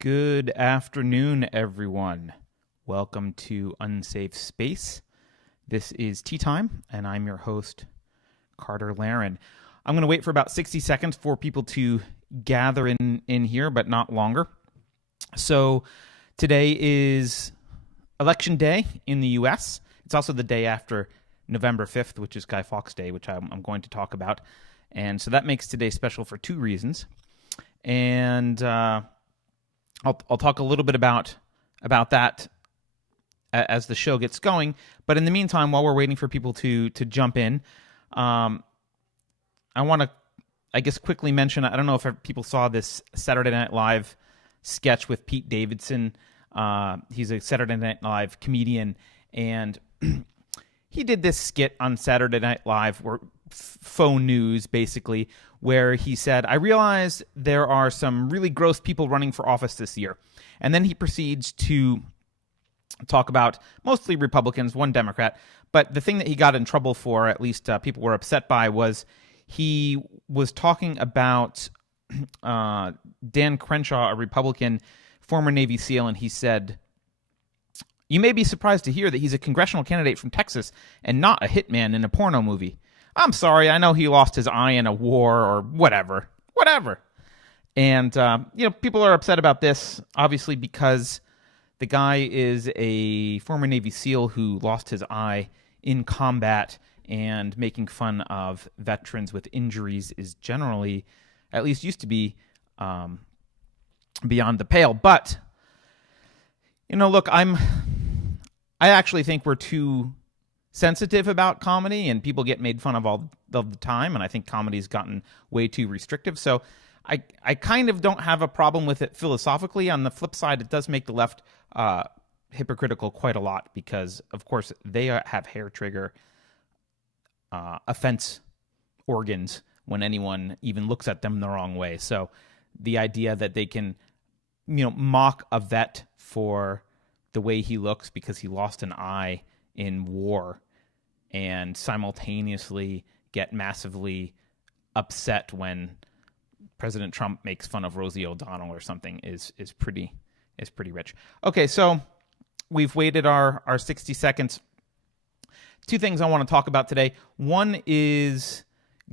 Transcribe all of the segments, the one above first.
Good afternoon, everyone. Welcome to Unsafe Space. This is Teatime, and I'm your host, Carter Laren. I'm going to wait for about 60 seconds for people to gather in here, but not longer. So today is Election Day in the U.S. It's also the day after November 5th, which is Guy Fawkes Day, which I'm going to talk about. And so that makes today special for two reasons. And I'll talk a little bit about that as the show gets going. But in the meantime, while we're waiting for people to jump in, I want to, I guess, quickly mention, I don't know if people saw this Saturday Night Live sketch with Pete Davidson. He's a Saturday Night Live comedian, and he did this skit on Saturday Night Live, or faux news, basically, where he said, I realize there are some really gross people running for office this year. And then he proceeds to talk about mostly Republicans, one Democrat. But the thing that he got in trouble for, at least people were upset by, was he was talking about Dan Crenshaw, a Republican, former Navy SEAL, and he said, you may be surprised to hear that he's a congressional candidate from Texas and not a hitman in a porno movie. I'm sorry, I know he lost his eye in a war or whatever. And, people are upset about this, obviously, because the guy is a former Navy SEAL who lost his eye in combat, and making fun of veterans with injuries is generally, at least used to be, beyond the pale. But, look, I actually think we're too sensitive about comedy, and people get made fun of all the time, and I think comedy's gotten way too restrictive. So I kind of don't have a problem with it philosophically. On the flip side, it does make the left hypocritical quite a lot, because, of course, they have hair trigger offense organs when anyone even looks at them the wrong way. So the idea that they can, mock a vet for the way he looks because he lost an eye in war, and simultaneously get massively upset when President Trump makes fun of Rosie O'Donnell or something is pretty rich. Okay, so we've waited our 60 seconds. Two things I want to talk about today. One is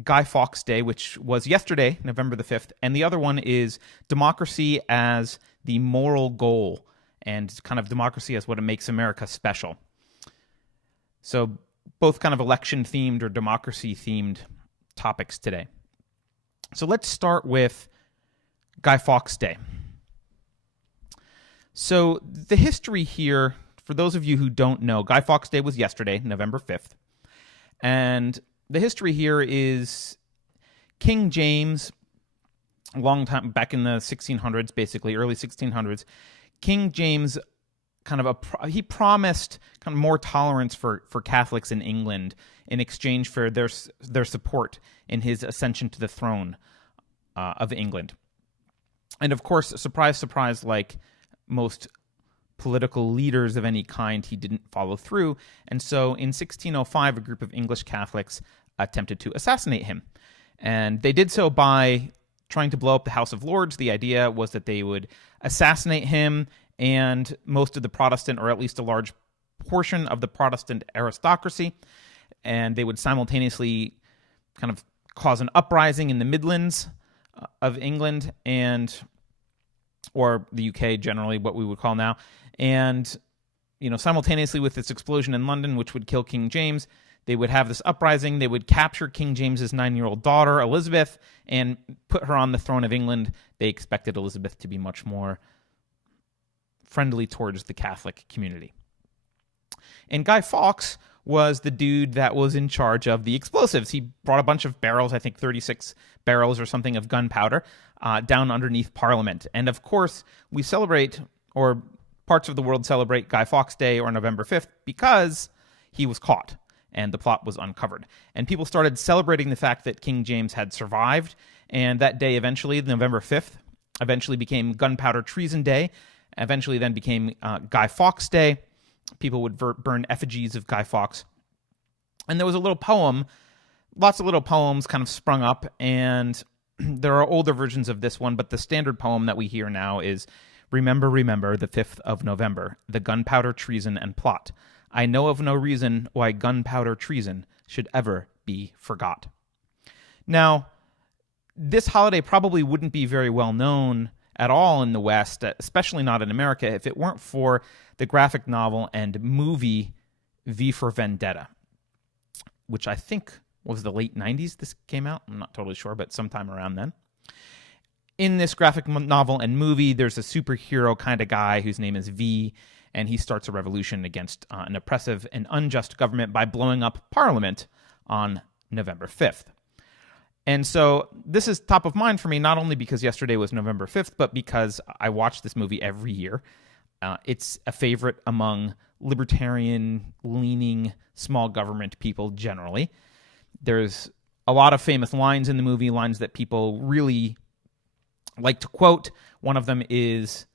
Guy Fawkes Day, which was yesterday, November the 5th, and the other one is democracy as the moral goal, and kind of democracy as what makes America special. So both kind of election-themed or democracy-themed topics today. So let's start with Guy Fawkes Day. So the history here, for those of you who don't know, Guy Fawkes Day was yesterday, November 5th. And the history here is King James, a long time back in the 1600s, basically, early 1600s, King James he promised kind of more tolerance for Catholics in England in exchange for their support in his ascension to the throne of England. And of course, surprise, surprise, like most political leaders of any kind, he didn't follow through. And so in 1605, a group of English Catholics attempted to assassinate him. And they did so by trying to blow up the House of Lords. The idea was that they would assassinate him and most of the Protestant, or at least a large portion of the Protestant aristocracy, and they would simultaneously kind of cause an uprising in the Midlands of England, or the UK generally, what we would call now, and simultaneously with this explosion in London, which would kill King James, they would have this uprising. They would capture King James's 9-year-old daughter, Elizabeth, and put her on the throne of England. They expected Elizabeth to be much more friendly towards the Catholic community. And Guy Fawkes was the dude that was in charge of the explosives. He brought a bunch of barrels, I think 36 barrels or something of gunpowder, down underneath Parliament. And of course, we celebrate, or parts of the world celebrate, Guy Fawkes Day or November 5th because he was caught and the plot was uncovered. And people started celebrating the fact that King James had survived, and that day eventually, November 5th, eventually became Gunpowder Treason Day, eventually then became Guy Fawkes Day. People would burn effigies of Guy Fawkes. And there was a little poem, lots of little poems kind of sprung up, and there are older versions of this one, but the standard poem that we hear now is Remember, remember the 5th of November, the gunpowder treason and plot. I know of no reason why gunpowder treason should ever be forgot. Now, this holiday probably wouldn't be very well known at all in the West, especially not in America, if it weren't for the graphic novel and movie V for Vendetta, which I think was the late 90s this came out. I'm not totally sure, but sometime around then. In this graphic novel and movie, there's a superhero kind of guy whose name is V, and he starts a revolution against an oppressive and unjust government by blowing up Parliament on November 5th. And so this is top of mind for me, not only because yesterday was November 5th, but because I watch this movie every year. It's a favorite among libertarian-leaning small government people generally. There's a lot of famous lines in the movie, lines that people really like to quote. One of them is,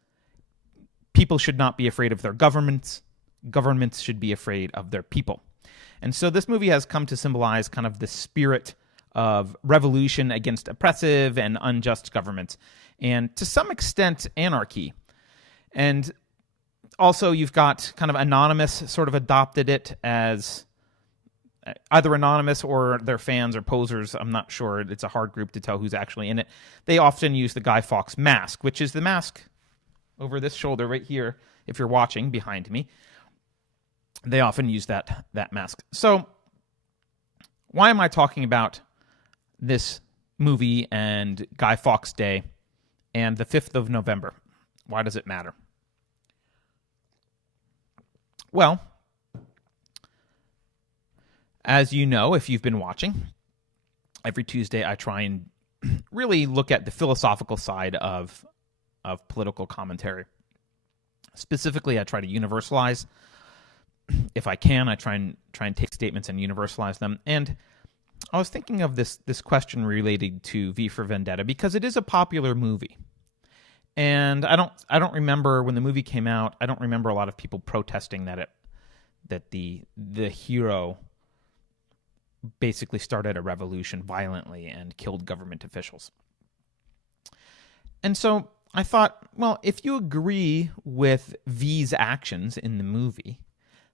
people should not be afraid of their governments. Governments should be afraid of their people. And so this movie has come to symbolize kind of the spirit of revolution against oppressive and unjust governments, and to some extent anarchy. And also you've got kind of Anonymous sort of adopted it as either Anonymous or their fans or posers. I'm not sure. It's a hard group to tell who's actually in it. They often use the Guy Fawkes mask, which is the mask over this shoulder right here, if you're watching behind me. They often use that mask. So why am I talking about this movie and Guy Fawkes Day and the 5th of November? Why does it matter? Well, as you know, if you've been watching, every Tuesday I try and really look at the philosophical side of political commentary. Specifically, I try to universalize. If I can, I try and take statements and universalize them. And I was thinking of this question related to V for Vendetta because it is a popular movie. And I don't remember when the movie came out, I don't remember a lot of people protesting that the hero basically started a revolution violently and killed government officials. And so I thought, well, if you agree with V's actions in the movie,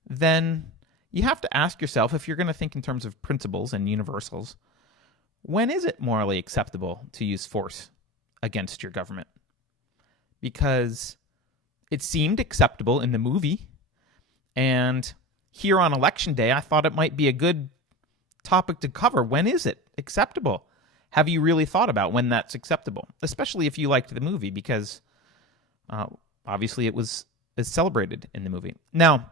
then you have to ask yourself, if you're going to think in terms of principles and universals, when is it morally acceptable to use force against your government? Because it seemed acceptable in the movie, and here on Election Day, I thought it might be a good topic to cover. When is it acceptable? Have you really thought about when that's acceptable? Especially if you liked the movie, because obviously it's celebrated in the movie. Now,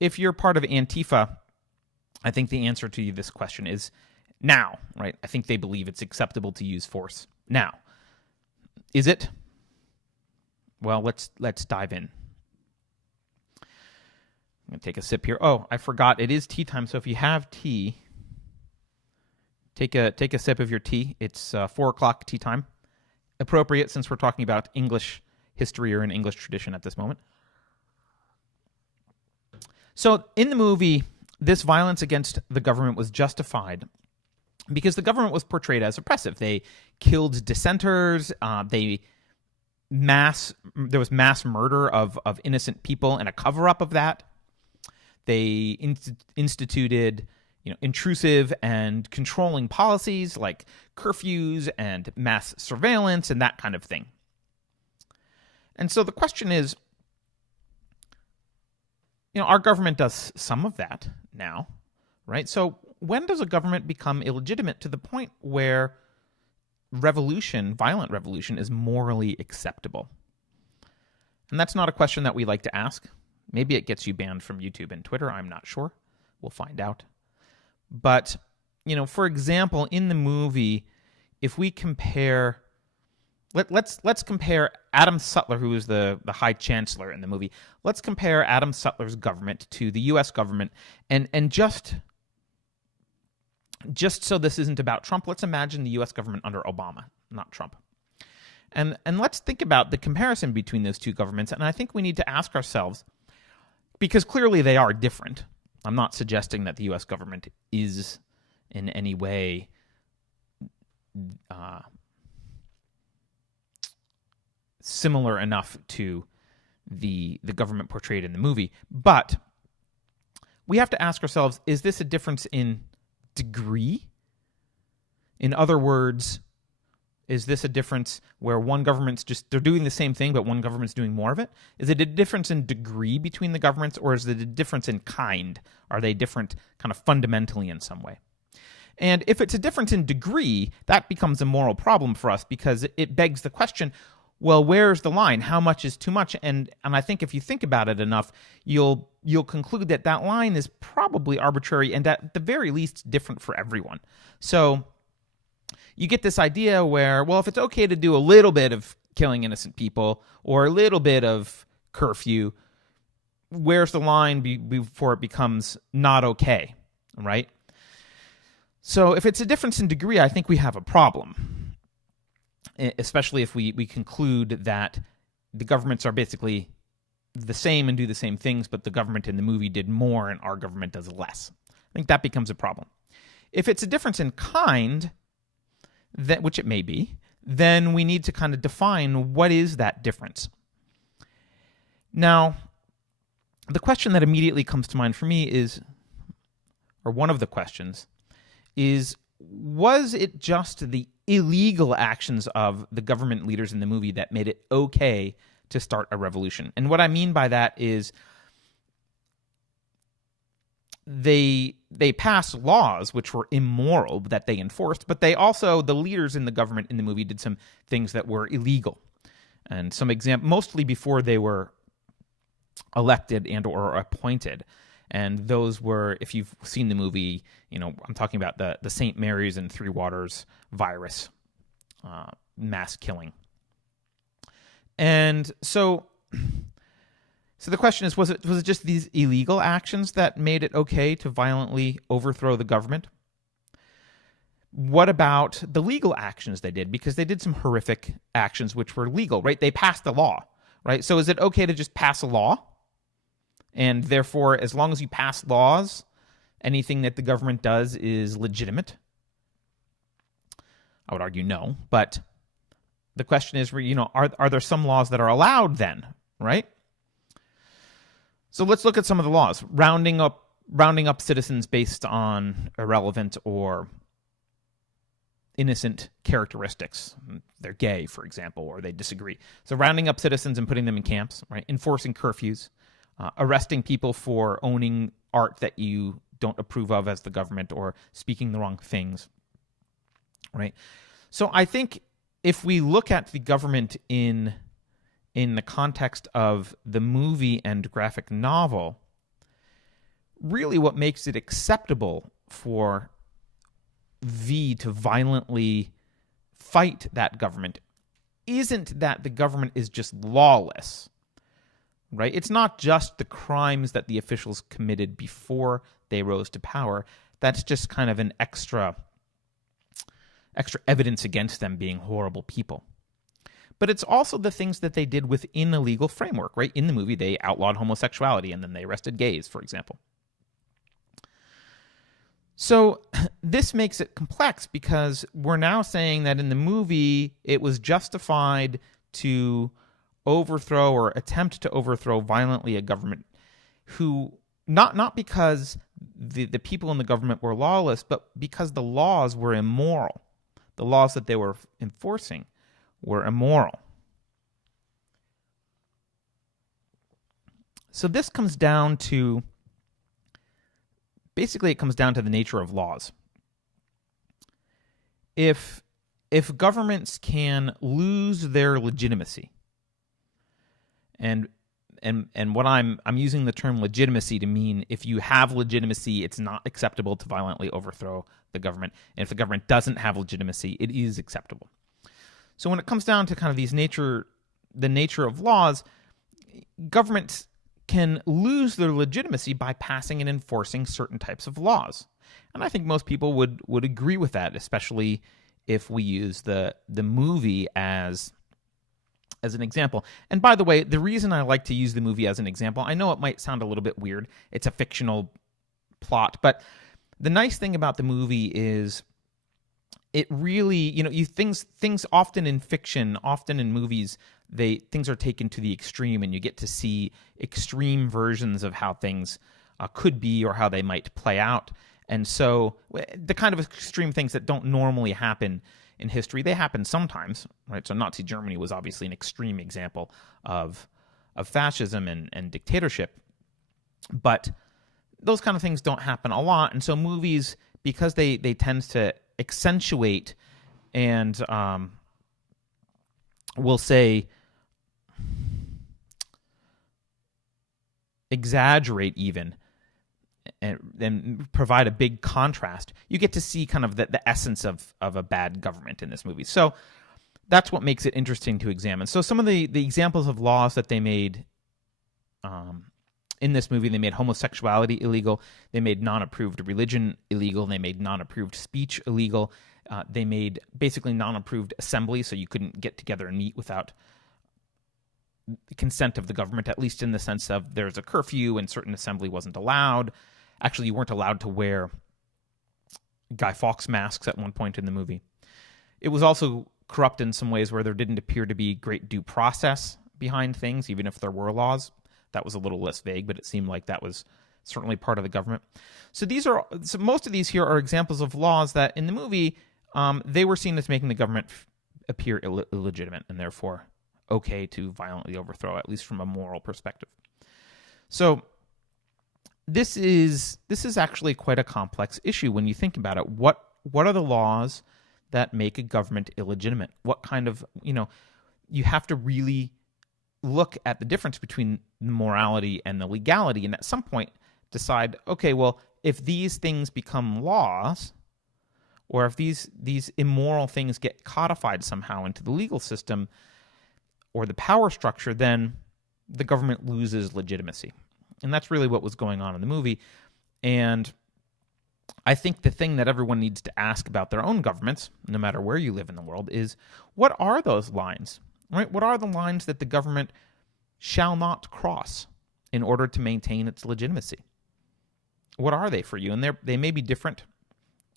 if you're part of Antifa, I think the answer to this question is now, right? I think they believe it's acceptable to use force now. Is it? Well, let's dive in. I'm going to take a sip here. Oh, I forgot. It is tea time, so if you have tea, take a sip of your tea. It's 4 o'clock tea time. Appropriate since we're talking about English history or an English tradition at this moment. So in the movie, this violence against the government was justified because the government was portrayed as oppressive. They killed dissenters. There was mass murder of innocent people and a cover-up of that. They instituted intrusive and controlling policies like curfews and mass surveillance and that kind of thing. And so the question is, our government does some of that now, right? So when does a government become illegitimate to the point where violent revolution, is morally acceptable? And that's not a question that we like to ask. Maybe it gets you banned from YouTube and Twitter. I'm not sure. We'll find out. But, for example, in the movie, if we compare, let's compare Adam Sutler, who is the High Chancellor in the movie. Let's compare Adam Sutler's government to the U.S. government, and just so this isn't about Trump, let's imagine the U.S. government under Obama, not Trump. And let's think about the comparison between those two governments. And I think we need to ask ourselves, because clearly they are different. I'm not suggesting that the U.S. government is in any way similar enough to the government portrayed in the movie. But we have to ask ourselves, is this a difference in degree? In other words, is this a difference where one government's they're doing the same thing, but one government's doing more of it? Is it a difference in degree between the governments, or is it a difference in kind? Are they different kind of fundamentally in some way? And if it's a difference in degree, that becomes a moral problem for us, because it begs the question, well, where's the line? How much is too much? And I think if you think about it enough, you'll conclude that that line is probably arbitrary and at the very least different for everyone. So you get this idea where, well, if it's okay to do a little bit of killing innocent people or a little bit of curfew, where's the line before it becomes not okay, right? So if it's a difference in degree, I think we have a problem, especially if we conclude that the governments are basically the same and do the same things, but the government in the movie did more and our government does less. I think that becomes a problem. If it's a difference in kind, which it may be, then we need to kind of define what is that difference. Now, the question that immediately comes to mind for me is, or one of the questions, is, was it just the illegal actions of the government leaders in the movie that made it okay to start a revolution? And what I mean by that is they passed laws which were immoral that they enforced, but they also, the leaders in the government in the movie, did some things that were illegal. And some mostly before they were elected and or appointed. And those were, if you've seen the movie, I'm talking about the St. Mary's and Three Waters virus, mass killing. And so the question is, was it just these illegal actions that made it okay to violently overthrow the government? What about the legal actions they did? Because they did some horrific actions which were legal, right? They passed the law, right? So is it okay to just pass a law? And therefore, as long as you pass laws, anything that the government does is legitimate? I would argue no. But the question is, are there some laws that are allowed then, right? So let's look at some of the laws. Rounding up citizens based on irrelevant or innocent characteristics. They're gay, for example, or they disagree. So rounding up citizens and putting them in camps, right? Enforcing curfews. Arresting people for owning art that you don't approve of as the government, or speaking the wrong things, right? So I think if we look at the government in the context of the movie and graphic novel, really what makes it acceptable for V to violently fight that government isn't that the government is just lawless, right? It's not just the crimes that the officials committed before they rose to power. That's just kind of an extra evidence against them being horrible people. But it's also the things that they did within a legal framework, right? In the movie, they outlawed homosexuality, and then they arrested gays, for example. So this makes it complex, because we're now saying that in the movie, it was justified to overthrow or attempt to overthrow violently a government who, not because the people in the government were lawless, but because the laws were immoral. The laws that they were enforcing were immoral. So this comes down to, basically it comes down to the nature of laws. If governments can lose their legitimacy, and what I'm using the term legitimacy to mean, if you have legitimacy, it's not acceptable to violently overthrow the government. And if the government doesn't have legitimacy, it is acceptable. So when it comes down to kind of the nature of laws, governments can lose their legitimacy by passing and enforcing certain types of laws. And I think most people would agree with that, especially if we use the movie as an example. And by the way, the reason I like to use the movie as an example, I know it might sound a little bit weird. It's a fictional plot, but the nice thing about the movie is it really, you things often in fiction, often in movies, things are taken to the extreme, and you get to see extreme versions of how things could be or how they might play out. And so the kind of extreme things that don't normally happen in history, they happen sometimes, right? So Nazi Germany was obviously an extreme example of fascism and dictatorship. But those kind of things don't happen a lot. And so movies, because they tend to accentuate and we'll say exaggerate even, and provide a big contrast, you get to see kind of the essence of a bad government in this movie. So that's what makes it interesting to examine. So some of the examples of laws that they made in this movie, they made homosexuality illegal, they made non-approved religion illegal, they made non-approved speech illegal, they made basically non-approved assembly, so you couldn't get together and meet without consent of the government, at least in the sense of there's a curfew and certain assembly wasn't allowed. Actually, you weren't allowed to wear Guy Fawkes masks at one point in the movie. It was also corrupt in some ways where there didn't appear to be great due process behind things, even if there were laws. That was a little less vague, but it seemed like that was certainly part of the government. So most of these here are examples of laws that in the movie, they were seen as making the government appear illegitimate and therefore okay to violently overthrow, at least from a moral perspective. So this is actually quite a complex issue when you think about it. What are the laws that make a government illegitimate? What kind of, you have to really look at the difference between the morality and the legality, and at some point decide, okay, well, if these things become laws, or if these immoral things get codified somehow into the legal system or the power structure, then the government loses legitimacy. And that's really what was going on in the movie. And I think the thing that everyone needs to ask about their own governments, no matter where you live in the world, is what are those lines? Right? What are the lines that the government shall not cross in order to maintain its legitimacy? What are they for you? And they may be different.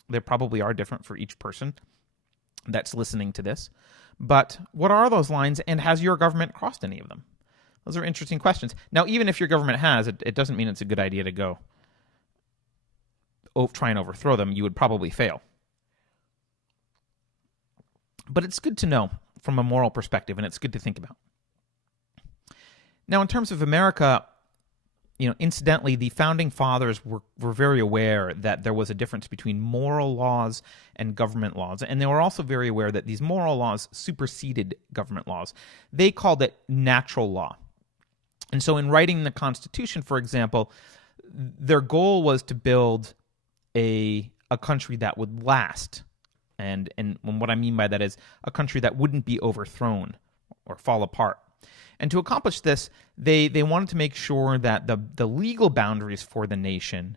They probably are different for each person that's listening to this. But what are those lines, and has your government crossed any of them? Those are interesting questions. Now, even if your government has, it doesn't mean it's a good idea to go try and overthrow them. You would probably fail. But it's good to know from a moral perspective, and it's good to think about. Now, in terms of America, incidentally, the founding fathers were very aware that there was a difference between moral laws and government laws, and they were also very aware that these moral laws superseded government laws. They called it natural law. And so in writing the Constitution, for example, their goal was to build a country that would last. And what I mean by that is a country that wouldn't be overthrown or fall apart. And to accomplish this, they wanted to make sure that the legal boundaries for the nation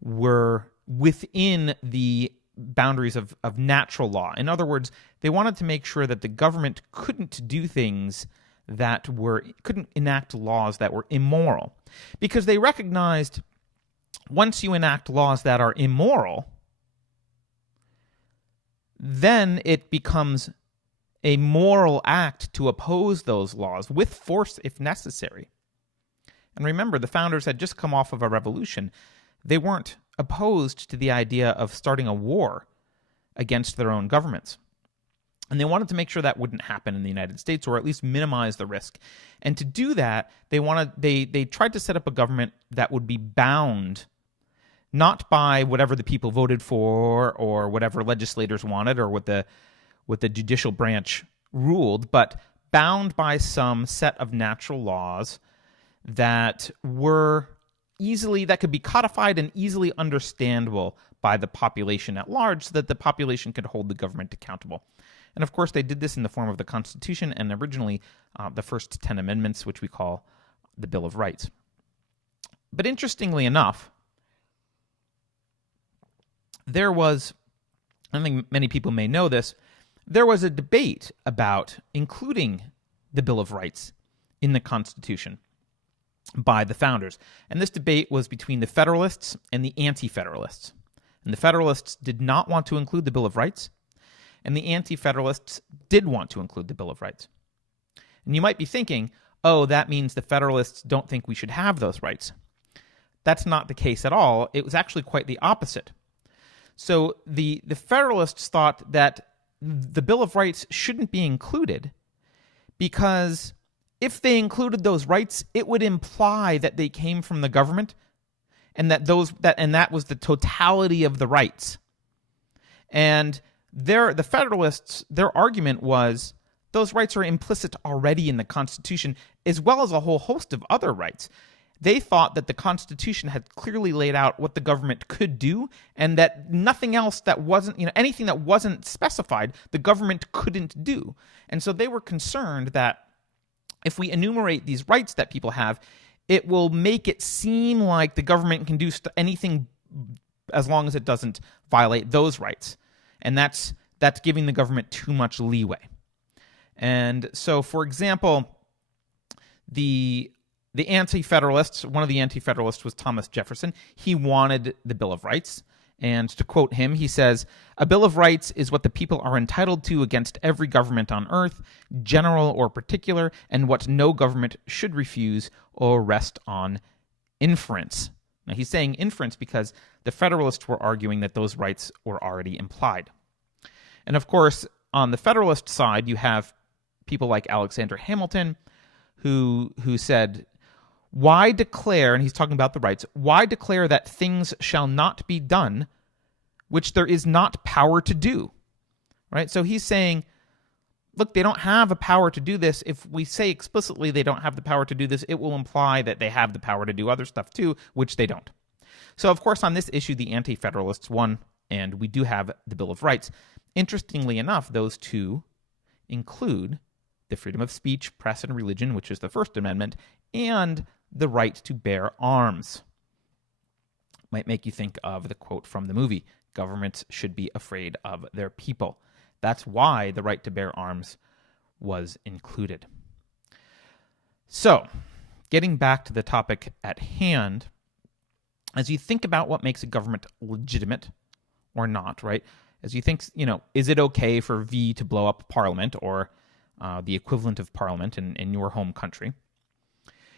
were within the boundaries of natural law. In other words, they wanted to make sure that the government couldn't do things that couldn't enact laws that were immoral. Because they recognized once you enact laws that are immoral, then it becomes a moral act to oppose those laws with force if necessary. And remember, the founders had just come off of a revolution. They weren't opposed to the idea of starting a war against their own governments. And they wanted to make sure that wouldn't happen in the United States, or at least minimize the risk. And to do that, they tried to set up a government that would be bound not by whatever the people voted for or whatever legislators wanted or what the judicial branch ruled, but bound by some set of natural laws that could be codified and easily understandable by the population at large, so that the population could hold the government accountable. And of course, they did this in the form of the Constitution and originally the first 10 amendments, which we call the Bill of Rights. But interestingly enough, there was, I think many people may know this, there was a debate about including the Bill of Rights in the Constitution by the founders. And this debate was between the Federalists and the Anti-Federalists. And the Federalists did not want to include the Bill of Rights, and the Anti-Federalists did want to include the Bill of Rights. And you might be thinking, oh, that means the Federalists don't think we should have those rights. That's not the case at all. It was actually quite the opposite. So the Federalists thought that the Bill of Rights shouldn't be included because if they included those rights, it would imply that they came from the government and that was the totality of the rights. And the Federalists, their argument was those rights are implicit already in the Constitution, as well as a whole host of other rights. They thought that the Constitution had clearly laid out what the government could do, and that nothing else that wasn't, anything that wasn't specified, the government couldn't do. And so they were concerned that if we enumerate these rights that people have, it will make it seem like the government can do anything as long as it doesn't violate those rights. And that's giving the government too much leeway. And so, for example, the Anti-Federalists, one of the Anti-Federalists was Thomas Jefferson. He wanted the Bill of Rights. And to quote him, he says, "A Bill of Rights is what the people are entitled to against every government on earth, general or particular, and what no government should refuse or rest on inference." Now, he's saying inference because the Federalists were arguing that those rights were already implied. And of course, on the Federalist side, you have people like Alexander Hamilton, who said, "Why declare," and he's talking about the rights, "why declare that things shall not be done which there is not power to do?" Right? So he's saying, look, they don't have a power to do this. If we say explicitly they don't have the power to do this, it will imply that they have the power to do other stuff too, which they don't. So, of course, on this issue, the Anti-Federalists won, and we do have the Bill of Rights. Interestingly enough, those two include the freedom of speech, press, and religion, which is the First Amendment, and the right to bear arms. Might make you think of the quote from the movie, "Governments should be afraid of their people." That's why the right to bear arms was included. So, getting back to the topic at hand, as you think about what makes a government legitimate or not, right? As you think, is it okay for V to blow up Parliament or the equivalent of Parliament in your home country?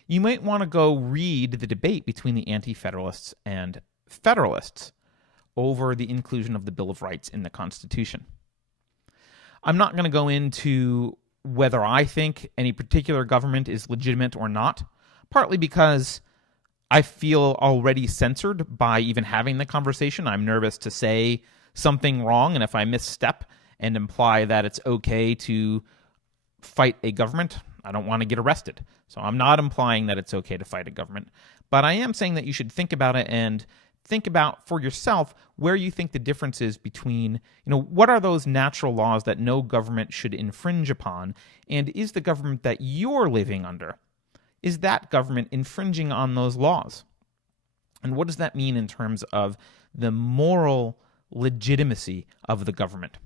You might want to go read the debate between the Anti-Federalists and Federalists over the inclusion of the Bill of Rights in the Constitution. I'm not going to go into whether I think any particular government is legitimate or not, partly because I feel already censored by even having the conversation. I'm nervous to say something wrong, and if I misstep and imply that it's okay to fight a government, I don't want to get arrested. So I'm not implying that it's okay to fight a government, but I am saying that you should think about it and think about for yourself where you think the difference is between, what are those natural laws that no government should infringe upon, and is the government that you're living under, is that government infringing on those laws? And what does that mean in terms of the moral legitimacy of the government?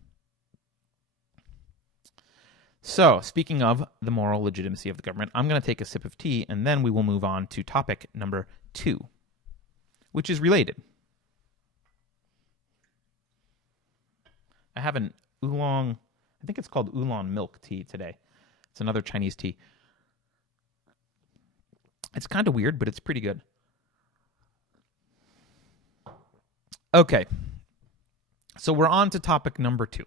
So, speaking of the moral legitimacy of the government, I'm going to take a sip of tea, and then we will move on to topic number 2, which is related. I have an oolong, I think it's called oolong milk tea today. It's another Chinese tea. It's kind of weird, but it's pretty good. Okay, so we're on to topic number 2.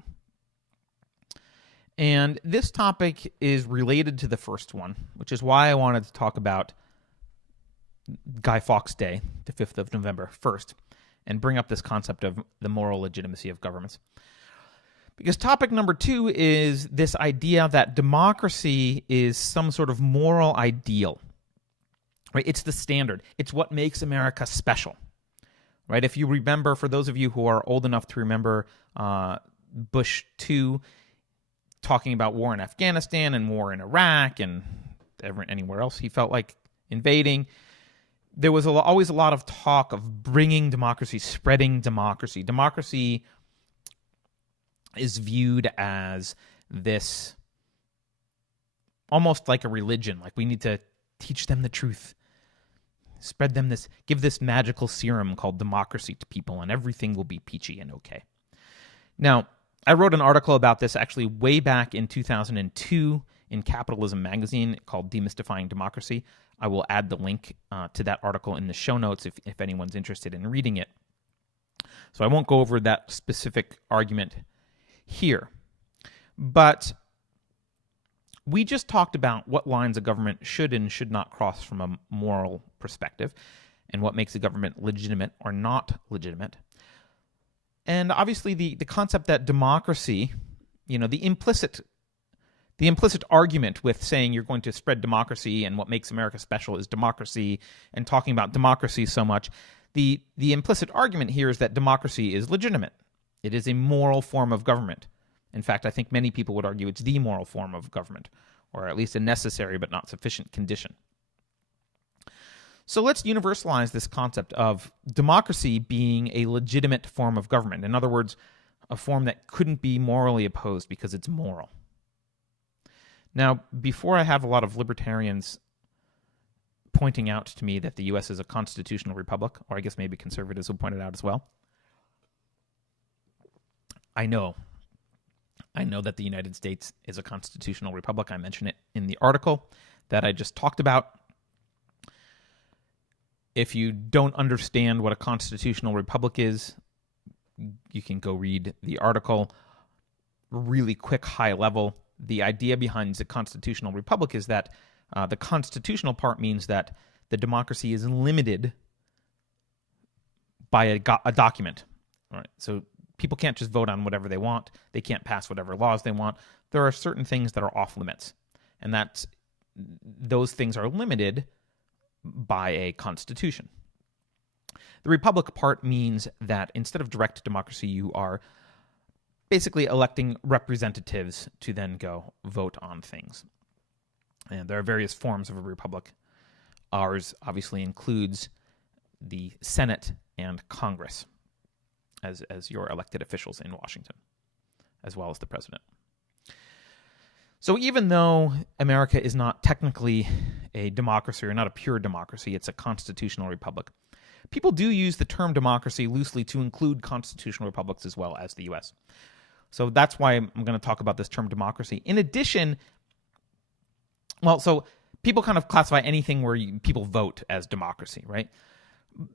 And this topic is related to the first one, which is why I wanted to talk about Guy Fawkes Day, the 5th of November, first, and bring up this concept of the moral legitimacy of governments. Because topic number 2 is this idea that democracy is some sort of moral ideal. Right? It's the standard. It's what makes America special. Right? If you remember, for those of you who are old enough to remember Bush 2 talking about war in Afghanistan and war in Iraq and anywhere else he felt like invading, there was always a lot of talk of bringing democracy, spreading democracy. Democracy is viewed as this, almost like a religion, like we need to teach them the truth, spread them this, give this magical serum called democracy to people, and everything will be peachy and okay. Now, I wrote an article about this actually way back in 2002 in Capitalism magazine called Demystifying Democracy. I will add the link to that article in the show notes if anyone's interested in reading it. So I won't go over that specific argument here. But we just talked about what lines a government should and should not cross from a moral perspective, and what makes a government legitimate or not legitimate. And obviously the concept that democracy, the implicit argument with saying you're going to spread democracy and what makes America special is democracy, and talking about democracy so much, the implicit argument here is that democracy is legitimate. It is a moral form of government. In fact, I think many people would argue it's the moral form of government, or at least a necessary but not sufficient condition. So let's universalize this concept of democracy being a legitimate form of government. In other words, a form that couldn't be morally opposed because it's moral. Now, before I have a lot of libertarians pointing out to me that the U.S. is a constitutional republic, or I guess maybe conservatives will point it out as well, I know that the United States is a constitutional republic. I mention it in the article that I just talked about. If you don't understand what a constitutional republic is, you can go read the article. Really quick, high level. The idea behind the constitutional republic is that the constitutional part means that the democracy is limited by a document. All right, so people can't just vote on whatever they want. They can't pass whatever laws they want. There are certain things that are off limits, and those things are limited by a constitution. The republic part means that instead of direct democracy, you are basically electing representatives to then go vote on things. And there are various forms of a republic. Ours obviously includes the Senate and Congress as your elected officials in Washington, as well as the president. So even though America is not technically a democracy or not a pure democracy, it's a constitutional republic, people do use the term democracy loosely to include constitutional republics as well as the U.S. So that's why I'm going to talk about this term democracy. In addition, so people kind of classify anything where people vote as democracy, right?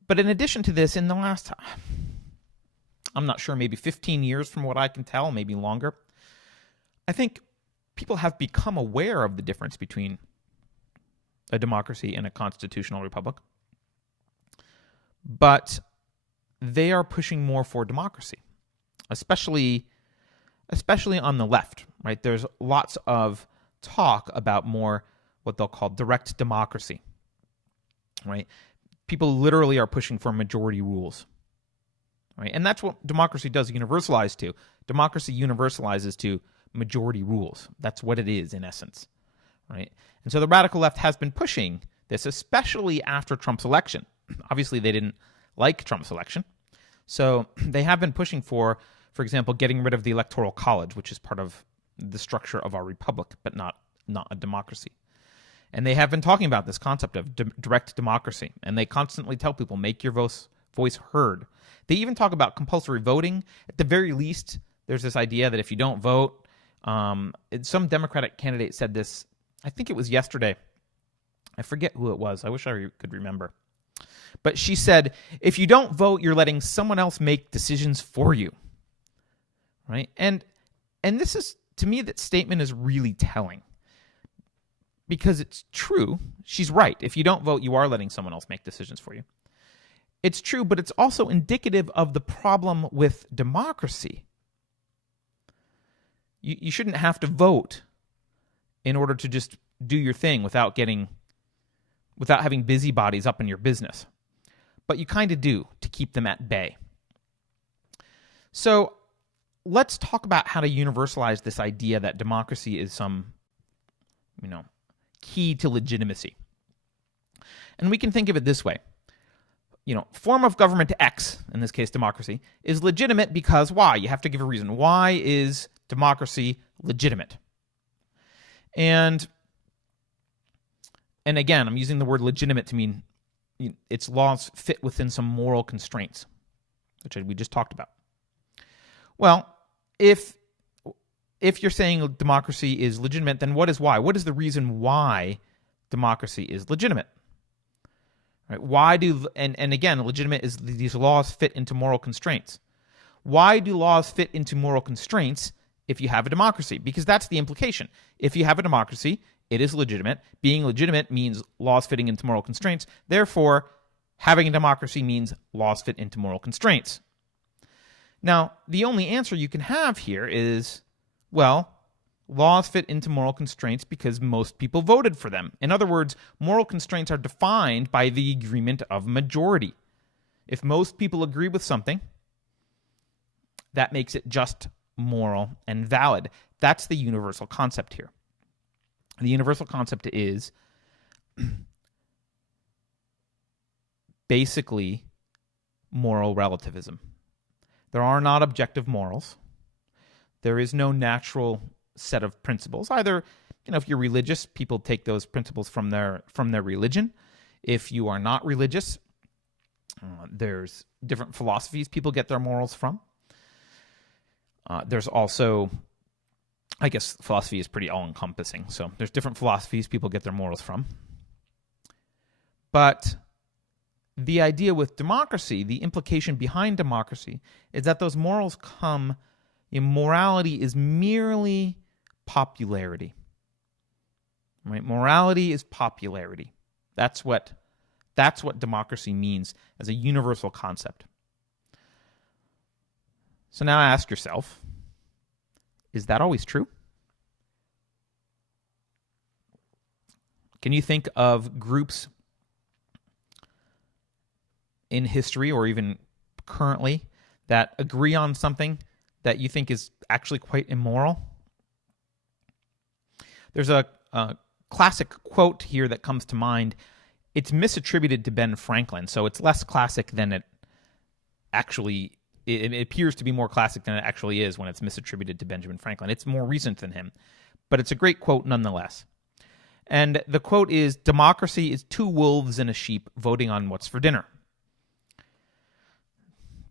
But in addition to this, in the last, I'm not sure, maybe 15 years from what I can tell, maybe longer, I think people have become aware of the difference between a democracy and a constitutional republic. But they are pushing more for democracy, especially on the left, right? There's lots of talk about more what they'll call direct democracy, right? People literally are pushing for majority rules, right? And that's what democracy does universalize to. Democracy universalizes to majority rules. That's what it is in essence, right? And so the radical left has been pushing this, especially after Trump's election. Obviously, they didn't like Trump's election, so they have been pushing for example, getting rid of the Electoral College, which is part of the structure of our republic, but not a democracy. And they have been talking about this concept of direct democracy, and they constantly tell people, make your voice heard. They even talk about compulsory voting. At the very least, there's this idea that if you don't vote, some Democratic candidate said this, I think it was yesterday. I forget who it was. I wish I could remember. But she said, if you don't vote, you're letting someone else make decisions for you. Right? And this is, to me, that statement is really telling. Because it's true. She's right. If you don't vote, you are letting someone else make decisions for you. It's true, but it's also indicative of the problem with democracy. You shouldn't have to vote in order to just do your thing without having busybodies up in your business. But you kind of do to keep them at bay. So let's talk about how to universalize this idea that democracy is some, key to legitimacy. And we can think of it this way. Form of government X, in this case democracy, is legitimate because why? You have to give a reason. Why is democracy legitimate? And again, I'm using the word legitimate to mean its laws fit within some moral constraints, which we just talked about. Well, if if you're saying democracy is legitimate, then what is why? What is the reason why democracy is legitimate? Right? Why do, and again, legitimate is these laws fit into moral constraints. Why do laws fit into moral constraints if you have a democracy? Because that's the implication. If you have a democracy, it is legitimate. Being legitimate means laws fitting into moral constraints. Therefore, having a democracy means laws fit into moral constraints. Now, the only answer you can have here is, well, laws fit into moral constraints because most people voted for them. In other words, moral constraints are defined by the agreement of a majority. If most people agree with something, that makes it just, moral, and valid. That's the universal concept here. The universal concept is basically moral relativism. There are not objective morals. There is no natural set of principles. Either, if you're religious, people take those principles from their religion. If you are not religious, there's different philosophies people get their morals from. There's also, I guess philosophy is pretty all-encompassing. So there's different philosophies people get their morals from. But the idea with democracy, the implication behind democracy, is that those morals come, morality is merely popularity. Right? Morality is popularity. That's what democracy means as a universal concept. So now ask yourself, is that always true? Can you think of groups in history or even currently that agree on something that you think is actually quite immoral? There's a classic quote here that comes to mind. It's misattributed to Ben Franklin, so it's less classic than it actually. It appears to be more classic than it actually is when it's misattributed to Benjamin Franklin. It's more recent than him, but it's a great quote nonetheless. And the quote is, "Democracy is two wolves and a sheep voting on what's for dinner."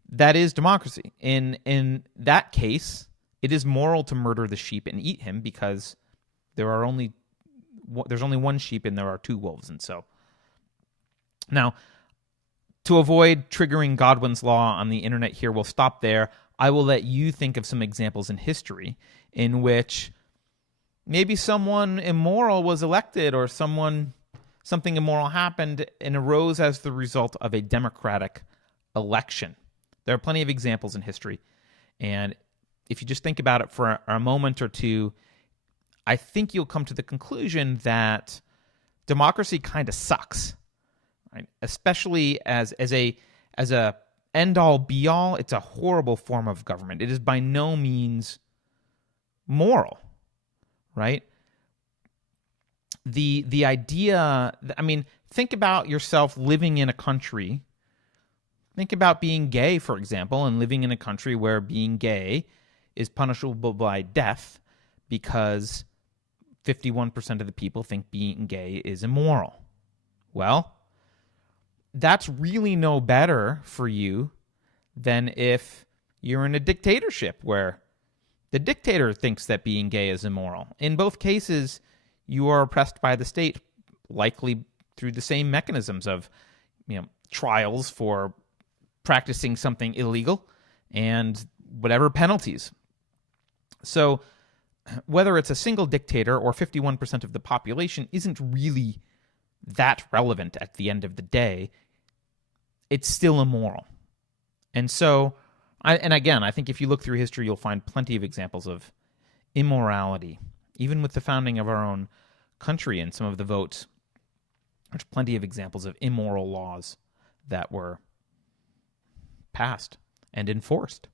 That is democracy. In that case, it is moral to murder the sheep and eat him because there's only one sheep and there are two wolves. And so, now, to avoid triggering Godwin's law on the internet here, we'll stop there. I will let you think of some examples in history in which maybe someone immoral was elected or something immoral happened and arose as the result of a democratic election. There are plenty of examples in history. And if you just think about it for a moment or two, I think you'll come to the conclusion that democracy kind of sucks. Right? Especially as a end all be all, it's a horrible form of government. It is by no means moral, right? The idea, think about yourself living in a country. Think about being gay, for example, and living in a country where being gay is punishable by death because 51% of the people think being gay is immoral. Well, that's really no better for you than if you're in a dictatorship where the dictator thinks that being gay is immoral. In both cases, you are oppressed by the state, likely through the same mechanisms of, trials for practicing something illegal and whatever penalties. So whether it's a single dictator or 51% of the population isn't really that relevant at the end of the day. It's still immoral. And so, I think if you look through history, you'll find plenty of examples of immorality. Even with the founding of our own country and some of the votes, there's plenty of examples of immoral laws that were passed and enforced.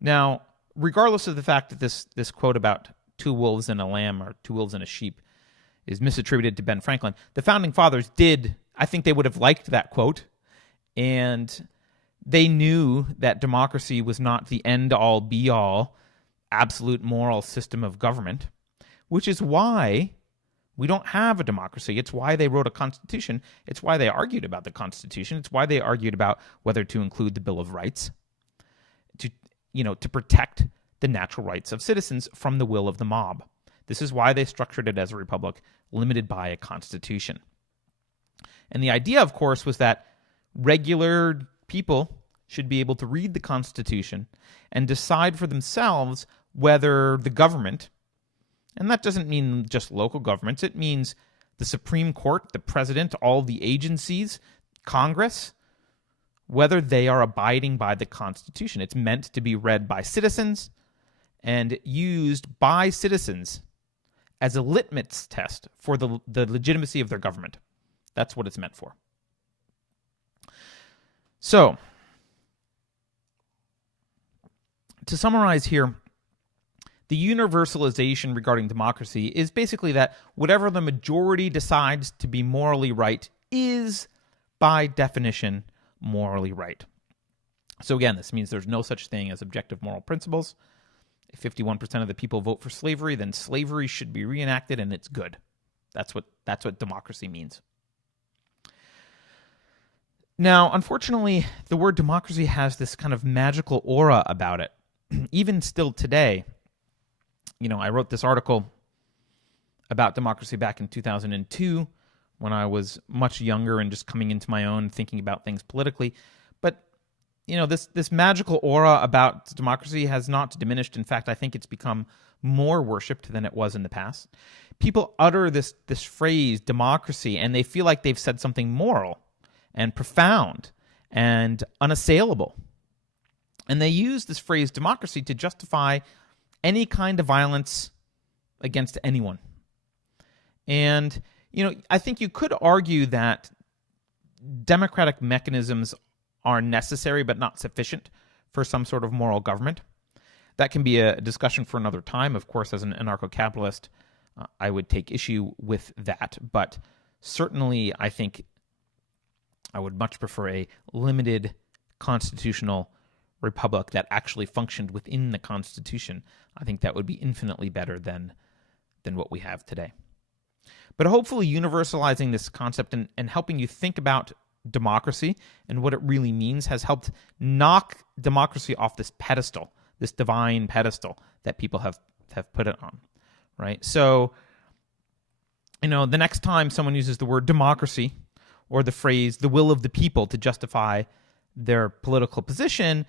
Now, regardless of the fact that this quote about two wolves and a lamb or two wolves and a sheep is misattributed to Ben Franklin, the founding fathers I think they would have liked that quote, and they knew that democracy was not the end-all, be-all, absolute moral system of government, which is why we don't have a democracy. It's why they wrote a constitution. It's why they argued about the Constitution. It's why they argued about whether to include the Bill of Rights, to protect the natural rights of citizens from the will of the mob. This is why they structured it as a republic, limited by a constitution. And the idea, of course, was that regular people should be able to read the Constitution and decide for themselves whether the government, and that doesn't mean just local governments, it means the Supreme Court, the president, all the agencies, Congress, whether they are abiding by the Constitution. It's meant to be read by citizens and used by citizens as a litmus test for the legitimacy of their government. That's what it's meant for. So, to summarize here, the universalization regarding democracy is basically that whatever the majority decides to be morally right is, by definition, morally right. So again, this means there's no such thing as objective moral principles. If 51% of the people vote for slavery, then slavery should be reenacted and it's good. That's what democracy means. Now, unfortunately, the word democracy has this kind of magical aura about it. Even still today, I wrote this article about democracy back in 2002 when I was much younger and just coming into my own, thinking about things politically. But, this magical aura about democracy has not diminished. In fact, I think it's become more worshipped than it was in the past. People utter this phrase, democracy, and they feel like they've said something moral and profound and unassailable. And they use this phrase, democracy, to justify any kind of violence against anyone. And, I think you could argue that democratic mechanisms are necessary but not sufficient for some sort of moral government. That can be a discussion for another time. Of course, as an anarcho-capitalist, I would take issue with that. But certainly, I think I would much prefer a limited constitutional republic that actually functioned within the Constitution. I think that would be infinitely better than what we have today. But hopefully universalizing this concept and helping you think about democracy and what it really means has helped knock democracy off this pedestal, this divine pedestal that people have put it on, right? So, the next time someone uses the word democracy or the phrase the will of the people to justify their political position,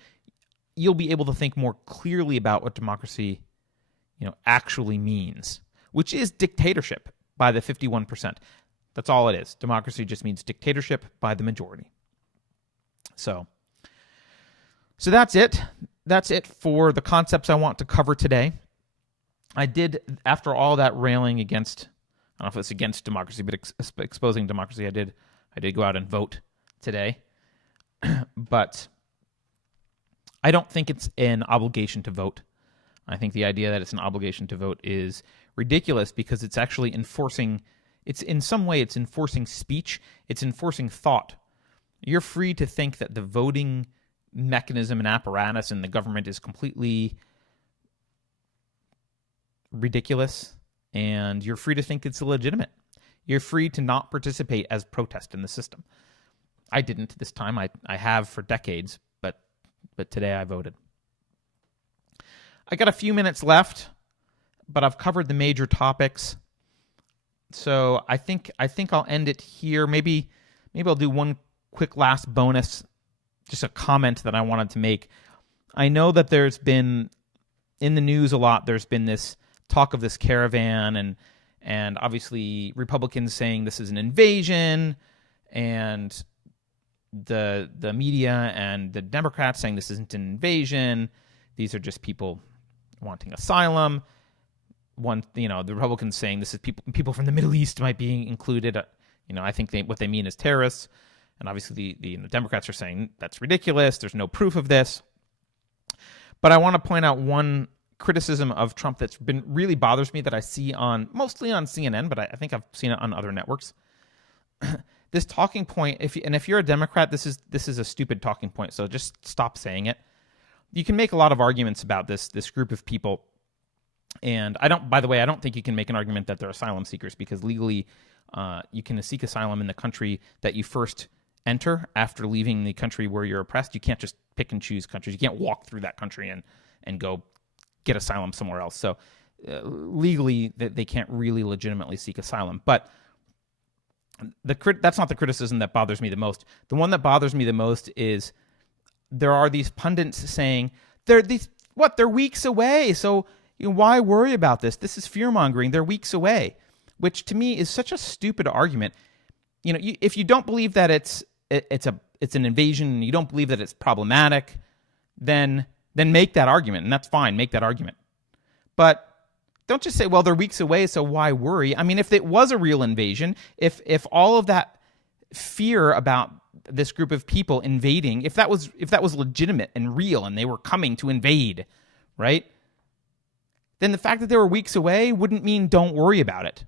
you'll be able to think more clearly about what democracy, actually means, which is dictatorship by the 51%. That's all it is. Democracy just means dictatorship by the majority. So that's it. That's it for the concepts I want to cover today. I did, after all that railing against, I don't know if it's against democracy, but exposing democracy, I did go out and vote today. But I don't think it's an obligation to vote. I think the idea that it's an obligation to vote is ridiculous because it's actually enforcing, in some way it's enforcing speech, it's enforcing thought. You're free to think that the voting mechanism and apparatus in the government is completely ridiculous, and you're free to think it's illegitimate. You're free to not participate as protest in the system. I didn't this time. I have for decades, but today I voted. I got a few minutes left, but I've covered the major topics. So I think I'll end it here. Maybe I'll do one quick last bonus, just a comment that I wanted to make. I know that there's been, in the news a lot, there's been this talk of this caravan and obviously Republicans saying this is an invasion, and the media and the Democrats saying this isn't an invasion. These are just people wanting asylum. The Republicans saying this is people from the Middle East might be included. I think what they mean is terrorists. And obviously the Democrats are saying that's ridiculous. There's no proof of this. But I want to point out one criticism of Trump that's been really bothers me that I see mostly on CNN, but I think I've seen it on other networks. This talking point, if you're a Democrat, this is a stupid talking point, so just stop saying it. You can make a lot of arguments about this group of people, and I don't think you can make an argument that they're asylum seekers, because legally you can seek asylum in the country that you first enter after leaving the country where you're oppressed. You can't just pick and choose countries. You can't walk through that country and go get asylum somewhere else. So legally, they can't really legitimately seek asylum. But that's not the criticism that bothers me the most. The one that bothers me the most is there are these pundits saying they're weeks away. So why worry about this? This is fear-mongering. They're weeks away, which to me is such a stupid argument. If you don't believe that it's an invasion, and you don't believe that it's problematic, then make that argument, and that's fine. Make that argument, but don't just say, well, they're weeks away, so why worry? I mean, if it was a real invasion, if all of that fear about this group of people invading, if that was legitimate and real, and they were coming to invade, right? Then the fact that they were weeks away wouldn't mean don't worry about it.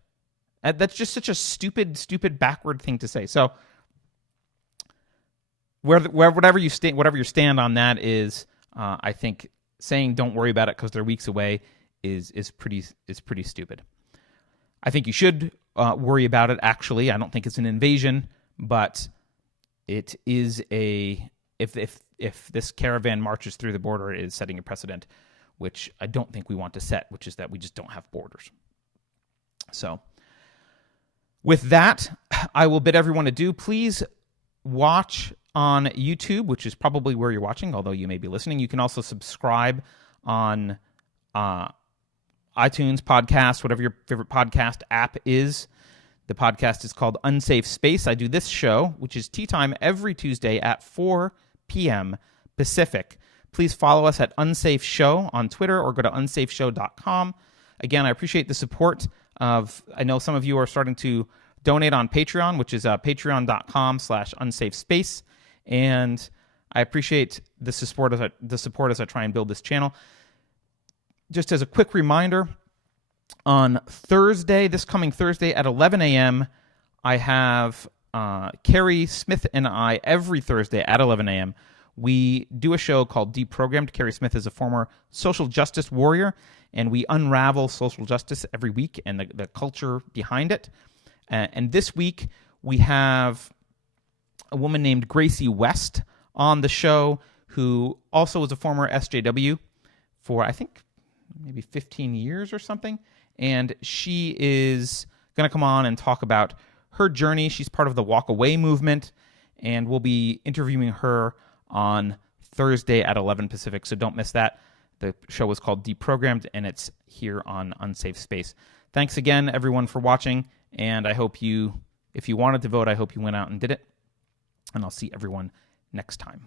That's just such a stupid, backward thing to say. So, whatever your stand on that is, I think saying don't worry about it because they're weeks away is pretty stupid. I think you should worry about it. Actually, I don't think it's an invasion, but it is if this caravan marches through the border, it is setting a precedent, which I don't think we want to set, which is that we just don't have borders. So, with that, I will bid everyone adieu. Please watch on YouTube, which is probably where you're watching, although you may be listening. You can also subscribe on iTunes podcast, whatever your favorite podcast app is. The podcast is called Unsafe Space. I do this show, which is Teatime, every Tuesday at 4 p.m. Pacific. Please follow us at Unsafe Show on Twitter or go to unsafeshow.com. Again, I appreciate the support I know some of you are starting to donate on Patreon, which is patreon.com/unsafespace. And I appreciate the support as I try and build this channel. Just as a quick reminder, on this coming Thursday at 11 a.m., I have Carrie Smith and I every Thursday at 11 a.m. We do a show called Deprogrammed. Carrie Smith is a former social justice warrior, and we unravel social justice every week and the culture behind it. And this week, we have a woman named Gracie West on the show, who also was a former SJW for, I think, maybe 15 years or something. And she is going to come on and talk about her journey. She's part of the Walk Away movement, and we'll be interviewing her on Thursday at 11 Pacific, so don't miss that. The show is called Deprogrammed, and it's here on Unsafe Space. Thanks again, everyone, for watching, and I hope if you wanted to vote, I hope you went out and did it, and I'll see everyone next time.